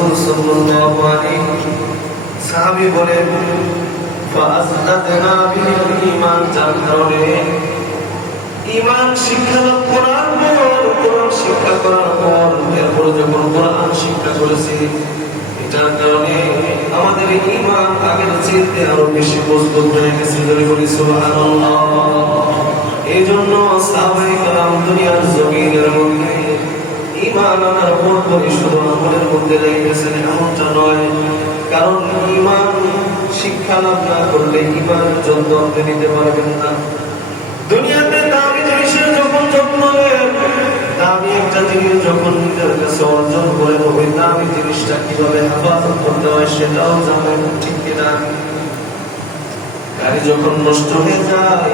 রাসূল সাল্লাল্লাহু আলাইহি সাহাবী বলেন ফাআসদাদনা বিল ঈমান, যার কারণে ঈমান শিক্ষা লাভ করার পর, কোরআন শিক্ষা করার পর, এরপর যখন কোরআন শিক্ষা করেছি, এটার কারণে আমাদের ঈমান আগের চেয়ে আরো বেশি মজবুত হয়ে গেছে। বলি সুবহানাল্লাহ। এই জন্য সাহাবায়ে কেরাম দুনিয়ার জমিনের মধ্যে ঈমান আনার পর শুধু আমলের মধ্যে লেগে গেছেন এমনটা নয়, কারণ ঈমান শিক্ষা লাভ না করলে ঈমানের যত্ন আপনি নিতে পারবেন না। দুনিয়াতে দামি জিনিসের যখন যত্ন নেন, দামি একটা জিনিস যখন নিজের কাছে অর্জন করেন, ওই দামি জিনিসটা কিভাবে হেফাজত করতে হয় সেটাও জানেন, ঠিক কিনা? গাড়ি যখন নষ্ট হয়ে যায়,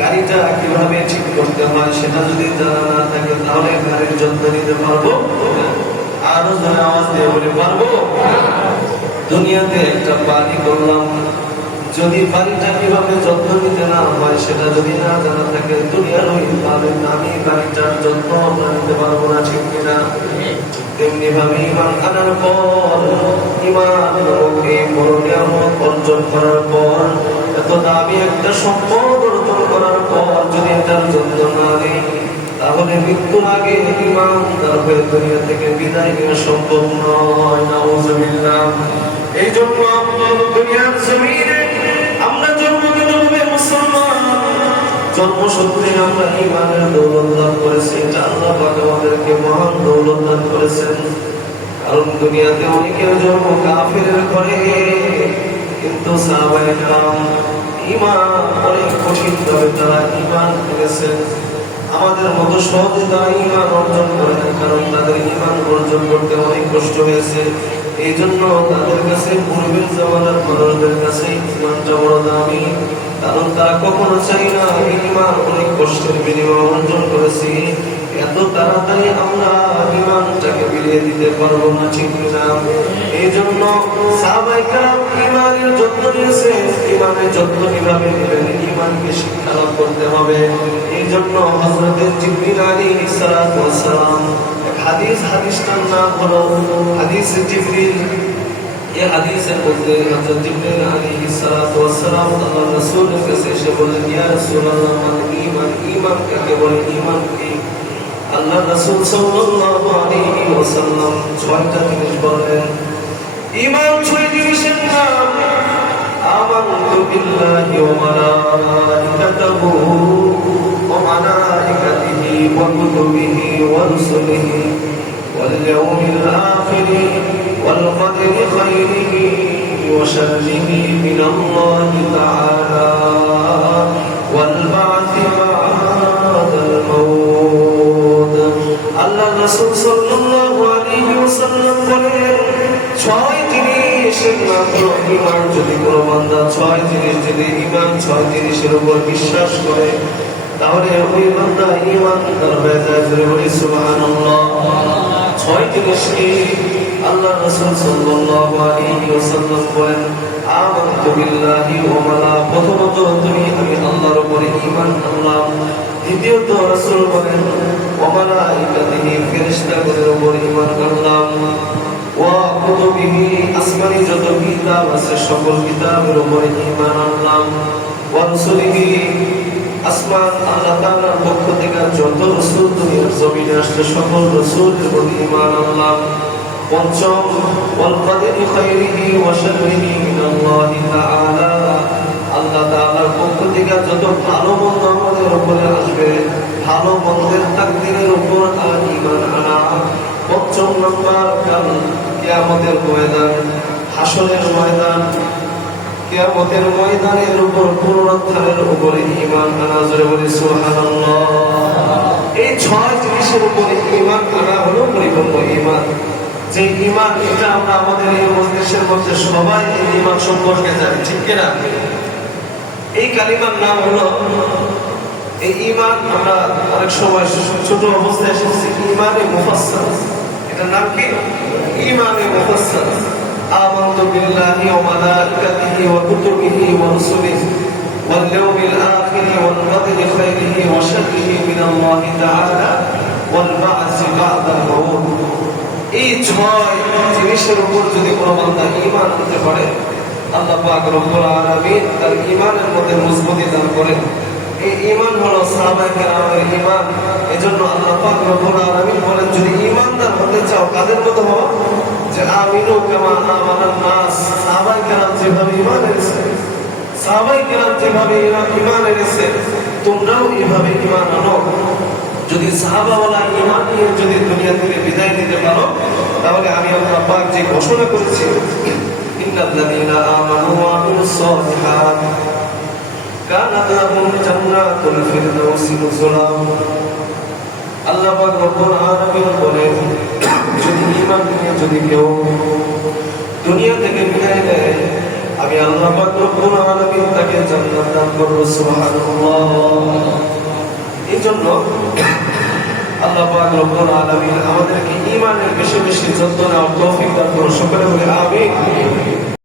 গাড়িটা কিভাবে ঠিক করতে হয় সেটা যদি জানা না থাকে, তাহলে গাড়ির যত্ন নিতে পারবো? আরো জোরে আওয়াজ দিয়ে বলে পারবো? দুনিয়াতে একটা বাড়ি করলাম, যদি বাড়িটা কিভাবে যত্ন নিতে না হয় সেটা যদি না জানা থাকে, দুনিয়ার ওই দামি বাড়িটার যত্ন আমরা নিতে পারবো না, ঠিক কিনা? তেমনি ভাবে ঈমান আনার পর, ঈমান এই বড় নিয়ামত অর্জন করার পর, এত দামি একটা সম্পদ অর্জন করার পর যদি এটার যত্ন না নেই, তাহলে মৃত্যুর আগে ঈমান তারপরে দুনিয়া থেকে বিদায় নেওয়া সম্ভব নয়। নাউযুবিল্লাহ। এই জন্য দুনিয়ার জমিনে আমরা জন্মদিন হবে মুসলমান, জন্মসূত্রে আমরা ঈমানের দৌলত লাভ করেছি, এটা আল্লাহ পাক আমাদেরকে মহান দৌলত দান করেছেন। কারণ দুনিয়াতে অনেকের জন্ম কাফেরের ঘরে, কিন্তু সাহাবায়ে কেরাম ঈমান অনেক কঠিনভাবে তারা ঈমান করেছেন। আমাদের মতো সহজে তারা ঈমান অর্জন করে না, কারণ তাদের ঈমান অর্জন করতে অনেক কষ্ট হয়েছে। এই জন্য তাদের কাছে পূর্বের জামানার মানুষদের কাছে ঈমানটা বড় দামি, কারণ তারা কখনো চাই না ঈমান অনেক কষ্টের বিনিময়ে অর্জন করেছি, এত তাড়াতাড়ি আমরা ঈমানটাকে বিলিয়ে দিতে পারবো না, ঠিক না? এই জন্য সাহাবায়ে কেরাম ঈমানের যত্ন নিয়েছে। ঈমানের যত্ন কিভাবে নেবেন? ঈমানকে শিক্ষা লাভ করতে হবে। এই জন্য হযরত জিবরিল আলাইহিস সালাতু ওয়াস সালাম হাদিসটার নাম হলো হাদিস জিবরিল। এই হাদিসের মধ্যে হযরত জিবরিল আলাইহিস সালাতু ওয়াস সালাম আল্লাহর রাসূলের কাছে এসে বললেন, ইয়া রাসূলুল্লাহ, ঈমান, ঈমান কাকে বলে? ঈমান কি? আল্লাহর রাসূল সাল্লাল্লাহু আলাইহি ওয়াসাল্লাম ৬টা জিনিস বলেন। ঈমান ৬ জিনিসের নাম। আমানতু বিল্লাহি ওয়া মালাইকাতিহি ওয়া মালাইকাতিহি ওয়া কুতুবিহি ওয়া রুসুলিহি ওয়াল ইয়াউমিল আখির ওয়াল কদরি খাইরিহি ওয়া শাররিহি মিনাল্লাহি তাআলা ওয়াল বা'থি বা'দাল মাউত। আল্লাহর রাসূল সাল্লাল্লাহু আলাইহি ওয়াসাল্লাম বলেন, ৬ জিনিসের নাম হলো ঈমান। যদি কোনো বান্দা ৬ জিনিস যদি ঈমান ৬ জিনিসের উপর বিশ্বাস করে, তাহলে ওই বান্দা ঈমানদার হয়ে যায়। বলি সুবহানাল্লাহ। ৬ জিনিস কি? আল্লাহর রাসূল সাল্লাল্লাহু আলাইহি ওয়াসাল্লাম বলেন, আমানতু বিল্লাহি ওয়া মালাইকাতিহি। প্রথমত আমি আল্লাহর উপরে ঈমান আনলাম। দ্বিতীয়ত রাসূল বলেন, ওয়া মালাইকাতিহি, ফেরেশতাদের উপর ঈমান আনলাম। ওয়া কুতুবিহি, আসমানি যত কিতাব আছে সকল কিতাবের উপরে ঈমান আনলাম। ওয়া রুসুলিহি, আসমান আল্লাহ তাআলার পক্ষ থেকে যত রাসূল দুনিয়ার জমিনে আসছে সকল রাসূলের প্রতি ঈমান আনলাম। পঞ্চম, ওয়াল কদরি খাইরিহি ওয়া শাররিহি মিনাল্লাহি তাআলা, আল্লাহ তাআলার পক্ষ থেকে যত ভালো মন্দ আমাদের উপরে আসবে, ভালো মন্দের তাকদীরের উপর ঈমান আনা। পঞ্চম নম্বর, কাল কিয়ামতের ময়দান, হাসরের ময়দান, কিয়ামতের ময়দানের উপর পুনরুত্থানের উপরে ঈমান আনা। জোরে বলি সুবহানাল্লাহ। এই ৬ জিনিসের উপরে ঈমান আনা হলো পরিপূর্ণ ঈমান। যে ঈমান, এটা আমরা আমাদের এই মজলিসের মধ্যে সবাই এই ঈমান সম্পর্কে জানি, ঠিক কিনা? এই কালিমার নাম হলো এই ঈমান। আমরা অনেক সময় ছোট অবস্থায় শুনছি ঈমানে মুফাসসাল। এটার নাম কি? ঈমানে মুফাসসাল। আমানতু বিল্লাহি ওয়া মালাইকাতিহি ওয়া কুতুবিহি ওয়া রুসুলিহি ওয়াল ইয়াউমিল আখির ওয়াল কদরি খাইরিহি ওয়া শাররিহি মিনাল্লাহি তাআলা ওয়াল বা'থি বা'দাল মাউত। এই 6 জিনিসের উপর যদি কোনো বান্দা ঈমান আনতে পারে, আল্লাহ পাক রব্বুল আলামিন তার ঈমানের মধ্যে মজবুতি দান করেন। এই ঈমান হলো সাহাবায়ে কেরামের ঈমান। এজন্য আল্লাহ পাক রব্বুল আলামিন বলেন, যদি ঈমানদার হতে চাও কাদের মতো হও, যে আমিনু কামা আমানান নাস। সাহাবায়ে কেরাম যেভাবে ঈমান এনেছে, সাহাবায়ে কেরাম যেভাবে ঈমান এনেছে, তোমরাও এভাবে ঈমান আনো। যদি সাহাবাওয়ালা ঈমান নিয়ে যদি দুনিয়া থেকে বিদায় নিতে পারো, তাহলে আমি আল্লাহ পাক যে ঘোষণা করেছি, ইন্নাল্লাযীনা আমানু ওয়া আমিলুস সালিহাত কানাত লাহুম জান্নাতুল ফিরদাউসি নুজুলা। আল্লাহ পাক রব্বুল আলামিন বলেন, যদি ঈমান নিয়ে যদি কেউ দুনিয়া থেকে বিদায় নেয়, আমি আল্লাহ পাক রব্বুল আলামিন তাকে জান্নাত দান করব। সুবহানাল্লাহ। এই জন্য আল্লাহ পাক রব্বুল আলামিন আমাদেরকে ঈমানের বেশি বেশি যত্ন নেওয়ার তৌফিক দান করুন। সকলে বলে আমিন।